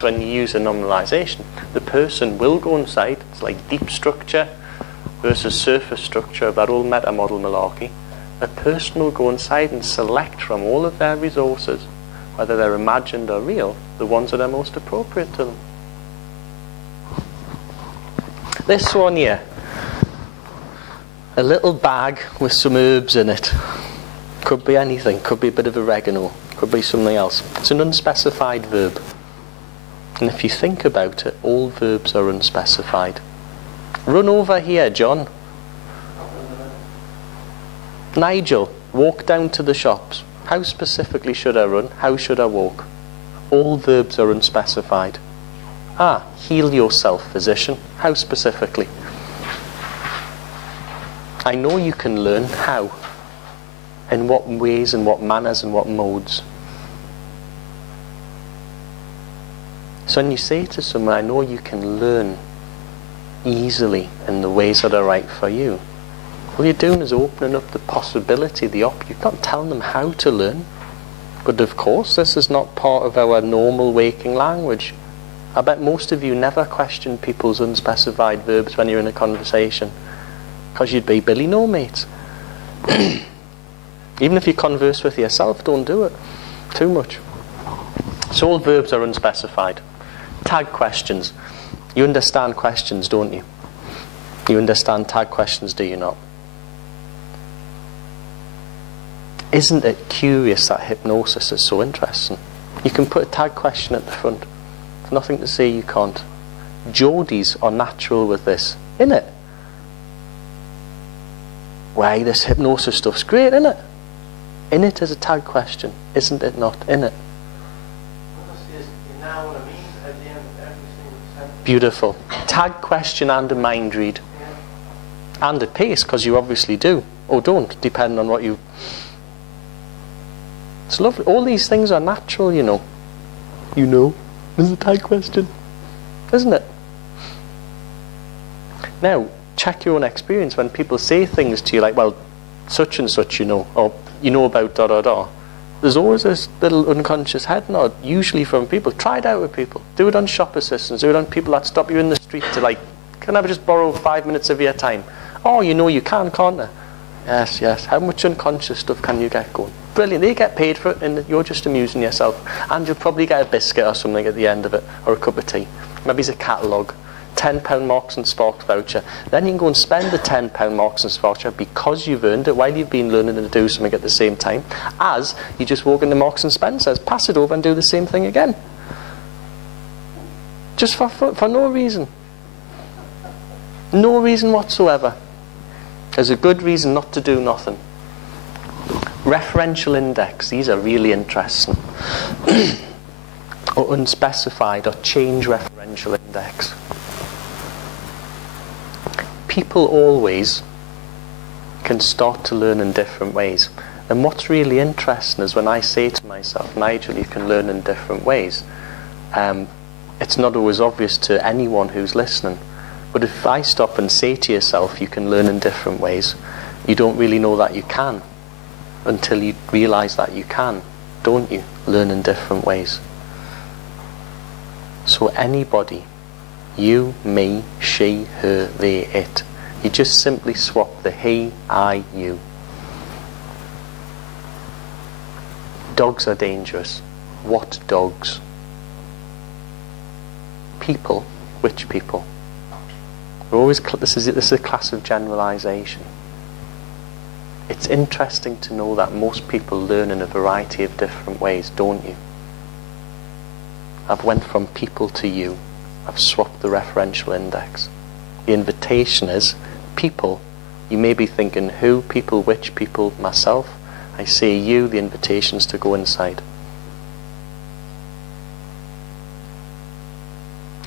when you use a nominalization, the person will go inside. It's like deep structure versus surface structure of that old meta model malarkey. A person will go inside and select from all of their resources, whether they're imagined or real, the ones that are most appropriate to them. This one here, a little bag with some herbs in it. Could be anything, could be a bit of oregano, could be something else. It's an unspecified verb. And if you think about it, all verbs are unspecified. Run over here, John. Nigel, walk down to the shops. How specifically should I run? How should I walk? All verbs are unspecified. Ah, heal yourself, physician. How specifically? I know you can learn how. In what ways, in what manners, in what modes. So when you say to someone, I know you can learn easily in the ways that are right for you, all you're doing is opening up the possibility, you're not telling them how to learn. But of course, this is not part of our normal waking language. I bet most of you never question people's unspecified verbs when you're in a conversation, because you'd be Billy no mates. Even if you converse with yourself, don't do it too much. So all verbs are unspecified. Tag questions. You understand questions, don't you? You understand tag questions, do you not? Isn't it curious that hypnosis is so interesting? You can put a tag question at the front. There's nothing to say you can't. Geordies are natural with this, innit? Why, this hypnosis stuff's great, innit? In it is a tag question, isn't it not? In it. Beautiful. Tag question and a mind read. Yeah. And a pace, because you obviously do. Or don't, depending on what you... It's lovely. All these things are natural, you know. You know. There's a tag question. Isn't it? Now, check your own experience. When people say things to you like, well, such and such, you know, or you know about da da da, there's always this little unconscious head nod, usually from people. Try it out with people. Do it on shop assistants. Do it on people that stop you in the street to like, can I just borrow 5 minutes of your time? Oh, you know you can, can't I? Yes, yes. How much unconscious stuff can you get going? Brilliant. They get paid for it and you're just amusing yourself. And you'll probably get a biscuit or something at the end of it, or a cup of tea. Maybe it's a catalogue. £10 Marks and Sparks voucher. Then you can go and spend the £10 Marks and Sparks voucher because you've earned it while you've been learning to do something at the same time, as you just walk into Marks and Spencer's, pass it over and do the same thing again. Just for no reason. No reason whatsoever. There's a good reason not to do nothing. Referential index. These are really interesting. Or unspecified or change referential index. People always can start to learn in different ways. And what's really interesting is when I say to myself, Nigel, you can learn in different ways. It's not always obvious to anyone who's listening. But if I stop and say to yourself, you can learn in different ways, you don't really know that you can until you realise that you can, don't you? Learn in different ways. So anybody, you, me, she, her, they, it. You just simply swap the he, I, you. Dogs are dangerous. What dogs? People. Which people? We're always this is a class of generalisation. It's interesting to know that most people learn in a variety of different ways, don't you? I've went from people to you. I've swapped the referential index. The invitation is people. You may be thinking who, people, which, people, myself. I say you, the invitation's to go inside.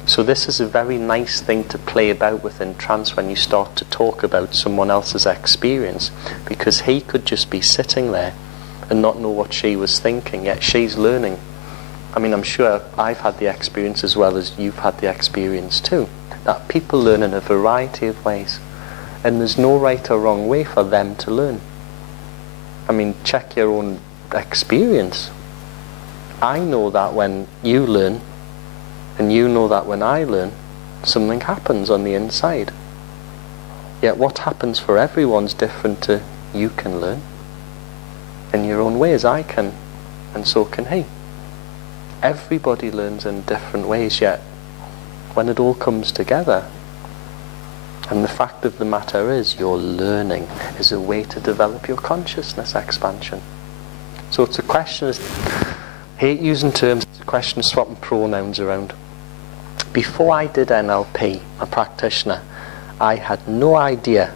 So this is a very nice thing to play about with in trance when you start to talk about someone else's experience, because he could just be sitting there and not know what she was thinking, yet she's learning. I mean, I'm sure I've had the experience as well as you've had the experience too, that people learn in a variety of ways, and there's no right or wrong way for them to learn. I mean, check your own experience. I know that when you learn, And you know that when I learn, something happens on the inside. Yet what happens for everyone's different to you can learn. In your own ways, I can, and so can he. Everybody learns in different ways, yet when it all comes together, and the fact of the matter is, your learning is a way to develop your consciousness expansion. So it's a question of, I hate using terms, it's a question of swapping pronouns around. Before I did NLP, a practitioner, I had no idea,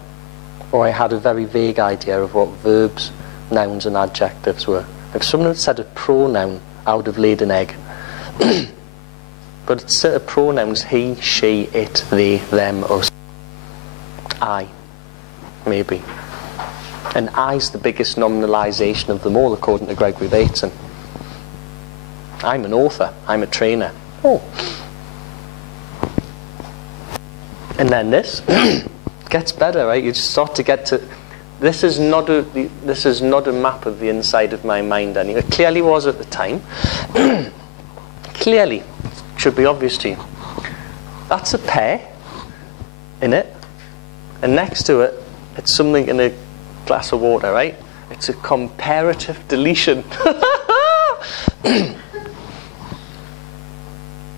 or I had a very vague idea of what verbs, nouns and adjectives were. If someone had said a pronoun, I would have laid an egg. But it's a pronouns, he, she, it, they, them, us. I, maybe. And I's the biggest nominalisation of them all, according to Gregory Bateson. I'm an author, I'm a trainer. Oh. And then this gets better, right? You just start to get to... This is not a map of the inside of my mind anymore. It clearly was at the time. Clearly. Should be obvious to you. That's a pear in it. And next to it, it's something in a glass of water, right? It's a comparative deletion. I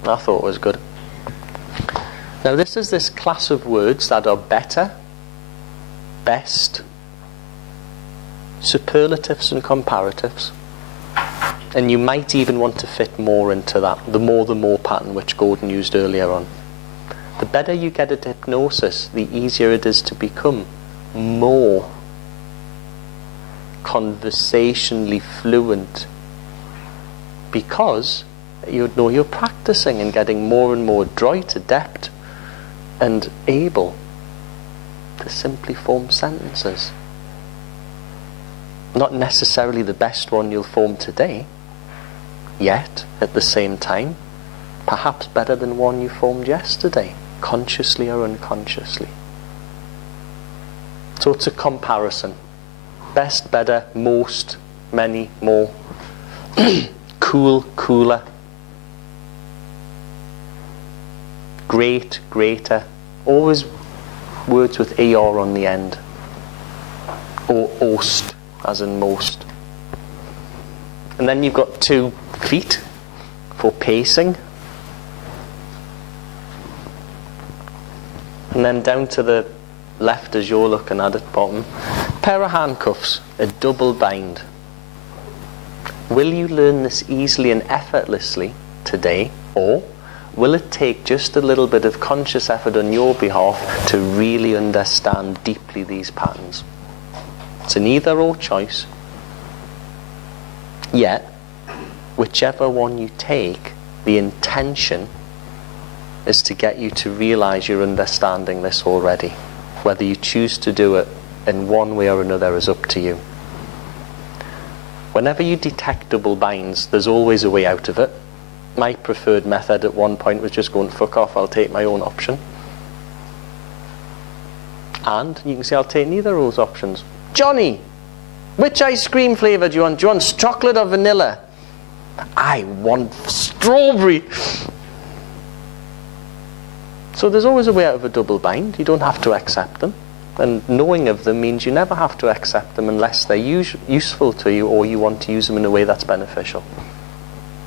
thought it was good. Now this is this class of words that are better, best, superlatives and comparatives. And you might even want to fit more into that, the more pattern which Gordon used earlier on. The better you get at hypnosis, the easier it is to become more conversationally fluent, because you know you're practicing and getting more and more adroit, adept and able to simply form sentences. Not necessarily the best one you'll form today, yet at the same time perhaps better than one you formed yesterday, consciously or unconsciously. So it's a comparison. Best, better, most, many, more. Cool, cooler. Great, greater. Always words with ER on the end. Or ost, as in most. And then you've got 2 feet for pacing. And then down to the left as you're looking at it, bottom, pair of handcuffs, a double bind. Will you learn this easily and effortlessly today, or will it take just a little bit of conscious effort on your behalf to really understand deeply these patterns? It's an either or choice. Yet, whichever one you take, the intention is to get you to realize you're understanding this already. Whether you choose to do it in one way or another is up to you. Whenever you detect double binds, there's always a way out of it. My preferred method at one point was just going, fuck off, I'll take my own option. And you can see I'll take neither of those options. Johnny, which ice cream flavour do you want? Do you want chocolate or vanilla? I want strawberry. So there's always a way out of a double bind. You don't have to accept them. And knowing of them means you never have to accept them unless they're useful to you or you want to use them in a way that's beneficial.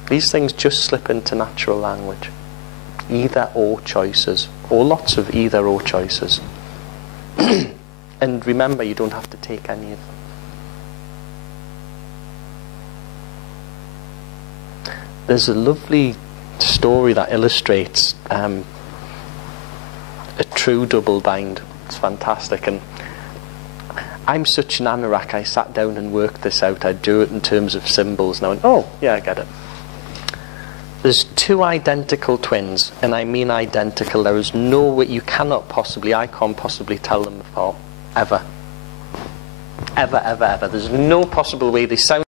These things just slip into natural language. Either or choices, or lots of either or choices. And remember, you don't have to take any of them. There's a lovely story that illustrates a true double bind. It's fantastic. And I'm such an anorak, I sat down and worked this out. I do it in terms of symbols now. And, oh, yeah, I get it. There's 2 identical twins, and I mean identical. There is no way, you cannot possibly, I can't possibly tell them apart. Ever. Ever, ever, ever. There's no possible way. They sound